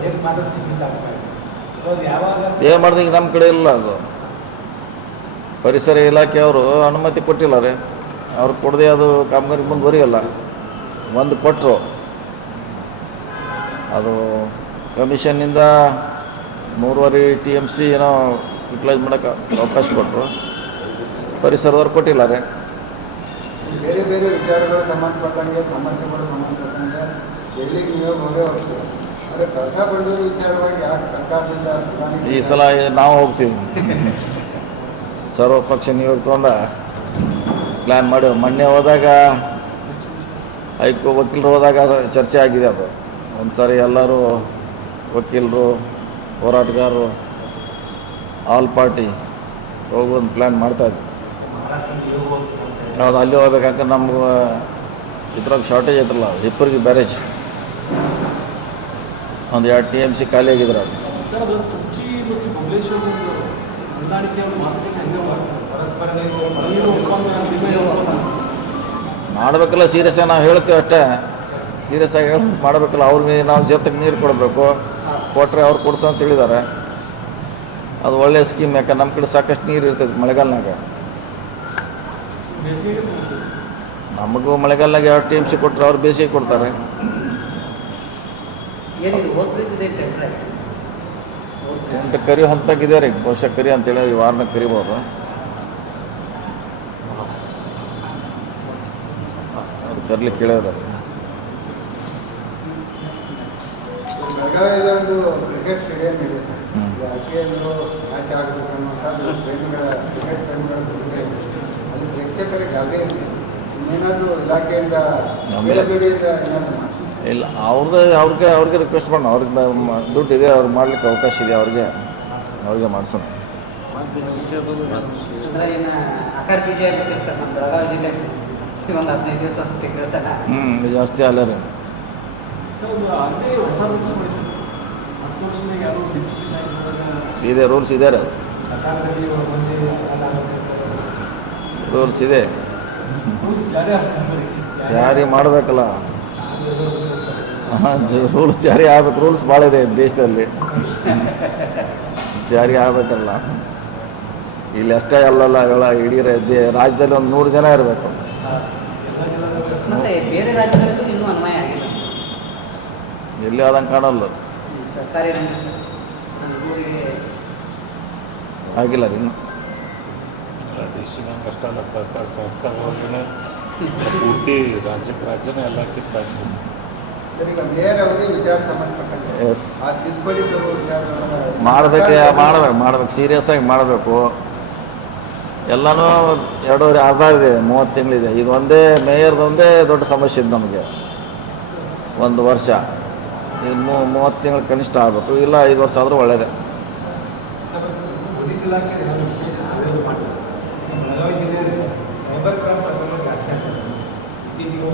Budget ಮಾತ್ರ ಸೀಮಿತ ಆಗ್ತಾ ಇದೆ. ಸೊ ಅದು ಯಾವಾಗ ಏನು ಮಾಡಿದೆ ಈಗ ನಮ್ಮ ಕಡೆ ಇಲ್ಲ ಅದು. ಪರಿಸರ ಇಲಾಖೆಯವರು ಅನುಮತಿ ಕೊಟ್ಟಿಲ್ಲ ರೀ. ಅವ್ರು ಕೊಡದೆ ಅದು ಕಾಮಗಾರಿ ಮುಂದುವರಿಯಲ್ಲ. ಒಂದು ಕೊಟ್ಟರು, ಅದು ಕಮಿಷನ್ನಿಂದ 3.5 TMC ಏನೋ ಯುಟಿಲೈಸ್ ಮಾಡೋಕ್ಕೆ ಅವಕಾಶ ಕೊಟ್ಟರು. ಪರಿಸರದವ್ರು ಕೊಟ್ಟಿಲ್ಲ ರೀ. ಬೇರೆ ಬೇರೆ ವಿಚಾರಗಳು ಸಂಬಂಧಪಟ್ಟಂಗೆ, ಸಮಸ್ಯೆಗಳು ಸಂಬಂಧಪಟ್ಟಂಗೆ ಡೆಲ್ಲಿಗೆ ನೀವು ಹೋಗೇ ಹೋಗ್ತೀವಿ. ಆದರೆ ಕಳಸಾ ಬಡದೂರು ವಿಚಾರವಾಗಿ ಯಾಕೆ ಸರ್ಕಾರದಿಂದ ಈ ಸಲ ನಾವು ಹೋಗ್ತೀವಿ. ಸರ್ವಪಕ್ಷ ನಿಯೋಗ ಪ್ಲ್ಯಾನ್ ಮಾಡಿ ಮೊನ್ನೆ ಹೋದಾಗ ವಕೀಲರು ಹೋದಾಗ ಚರ್ಚೆ ಆಗಿದೆ. ಅದು ಒಂದು ಸಾರಿ ಎಲ್ಲರೂ ವಕೀಲರು, ಹೋರಾಟಗಾರರು, ಆಲ್ ಪಾರ್ಟಿ ಹೋಗೋದು ಪ್ಲ್ಯಾನ್ ಮಾಡ್ತಾಯಿದ್ವಿ. ಹೌದು, ಅಲ್ಲಿ ಹೋಗ್ಬೇಕಂದ್ರೆ ನಮ್ಗೆ ಇದ್ರಾಗ ಶಾರ್ಟೇಜ್ ಐತ್ರಲ್ಲ, ಹಿಪ್ಪರಿಗೆ ಬ್ಯಾರೇಜ್ ಒಂದು 2 TMC ಖಾಲಿ ಆಗಿದ್ರೆ ಅದು ಮಾಡಬೇಕಲ್ಲ. ಸೀರಿಯಸ್ ಆಗಿ ನಾವು ಹೇಳ್ತೀವಿ ಅಷ್ಟೇ. ಸೀರಿಯಸ್ ಆಗಿ ಮಾಡಬೇಕಲ್ಲ. ಅವ್ರಿಗೆ ನಾವು ಜೊತೆಗೆ ನೀರು ಕೊಡಬೇಕು. ಕೊಟ್ಟರೆ ಅವ್ರು ಕೊಡ್ತಾರೆ ಅಂತ ಹೇಳಿದ್ದಾರೆ. ಅದು ಒಳ್ಳೆಯ ಸ್ಕೀಮ್. ಯಾಕೆ ನಮ್ಮ ಕಡೆ ಸಾಕಷ್ಟು ನೀರು ಇರ್ತೈತೆ ಮಳೆಗಾಲನಾಗ. ನಮಗೂ ಮಳೆಗಾಲನಾಗ 2 TMC ಕೊಟ್ಟರೆ ಅವ್ರು ಬೇಸಿಗೆ ಕೊಡ್ತಾರೆ. ಎಂಟು ಕರಿ ಹಂತಕ್ಕಿದೆ ರೀ. ಬಹುಶಃ ಕರಿ ಅಂತೇಳಿ ಈ ವಾರನ ಕರಿಬೋದು. ಅದು ಕರ್ಲಿಕ್ಕೆ ಕೇಳಿದ್ರೆ ಬೆಳಗಾವಿಯಲ್ಲಿ ಒಂದು ಕ್ರಿಕೆಟ್ ಸ್ಟೇಡಿಯಂ ಇದೆ ಸರ್. IPL ಮ್ಯಾಚ್ ಆಗಬೇಕು ಅನ್ನೋದು ಪ್ರೇಮಿಗಳ ಕ್ರಿಕೆಟ್ ಪ್ರೇಮಿಗಳ ಜೊತೆ ಅಲ್ಲಿ ಪ್ರೇಕ್ಷಕರ ಜಾಗ ಇದೆ. ಇನ್ನೇನಾದರೂ ಇಲಾಖೆಯಿಂದ ಅವೈಲಬಿಲಿಟಿಯಿಂದ ಏನಾದರೂ ಇಲ್ಲ, ಅವ್ರಿಗೆ ರಿಕ್ವೆಸ್ಟ್ ಮಾಡೋಣ. ಅವ್ರಿಗೆ ದುಡ್ಡು ಇದೆ, ಅವ್ರಿಗೆ ಮಾಡ್ಲಿಕ್ಕೆ ಅವಕಾಶ ಇದೆ. ಅವ್ರಿಗೆ ಮಾಡಿಸೋಣ. ಜಾಸ್ತಿ ಅಲ್ಲ ರೀ. ಇದೆ, ರೂಲ್ಸ್ ಇದೆ ರೀ. ರೂಲ್ಸ್ ಇದೆ, ಜಾರಿ ಮಾಡಬೇಕಲ್ಲ. ರೂಲ್ಸ್ ಜಾರಿ ಆಗ್ಬೇಕು. ರೂಲ್ಸ್ ಭಾಳ ಇದೆ ದೇಶದಲ್ಲಿ, ಜಾರಿ ಆಗಬೇಕಲ್ಲ. ಇಲ್ಲಿ ಅಷ್ಟೇ ಅಲ್ಲಲ್ಲ, ಇಡೀ ರಾಜ್ಯದಲ್ಲಿ ಒಂದು 100 ಜನ ಇರಬೇಕು. ಬೇರೆ ರಾಜ್ಯಗಳಿಗೂ ಇನ್ನೂ ಅನ್ವಯ ಆಗಿಲ್ಲ. ಎಲ್ಲಿ ಆದಂಗೆ ಕಾಣಲ್ಲ. ಸರ್ಕಾರಿ ಆಗಿಲ್ಲ ರೀ ಇನ್ನು. ದೇಶದ ಕಷ್ಟ ಅಲ್ಲ, ಸರ್ಕಾರ ಸಂಸ್ಥೆಗಳಿಗೂ ಪೂರ್ತಿ ರಾಜ್ಯನೇ ಎಲ್ಲ ಕಿತ್ತಾಯ್ತು. ಈಗ ನೇರ ಅವಧಿ ವಿಚಾರ ಸಂಬಂಧಪಟ್ಟಂಗೆ ಎಸ್ ಆ ತಿದ್ದುಪಡಿ ತರುವ ವಿಚಾರಗಳನ್ನ ಮಾಡ್ಬೇಕು. ಸೀರಿಯಸ್ ಆಗಿ ಮಾಡಬೇಕು. ಎಲ್ಲನೂ 2.5 ಆಧಾರ ಇದೆ, 30 ತಿಂಗಳಿದೆ. ಇದು ಒಂದೇ ಮೇಯರ್ದೊಂದೇ ದೊಡ್ಡ ಸಮಸ್ಯೆ ಇದೆ ನಮಗೆ. 1 ವರ್ಷ, ಇದು 30 ತಿಂಗಳು ಕನಿಷ್ಠ ಆಗಬೇಕು. ಇಲ್ಲ 5 ವರ್ಷ ಆದರೂ ಒಳ್ಳೆಯದೇ. ಪೊಲೀಸ್ ಇಲಾಖೆ ವಿಶೇಷ ಸಭೆ ಮಾಡ್ತಾರೆ. ಬೆಳಗಾವಿ ಜಿಲ್ಲೆಯಲ್ಲಿ ಸೈಬರ್ ಕ್ರೈಮ್ ಪ್ರಕರಣ ಜಾಸ್ತಿ ಆಗ್ತದೆ. ಇತ್ತೀಚೆಗೆ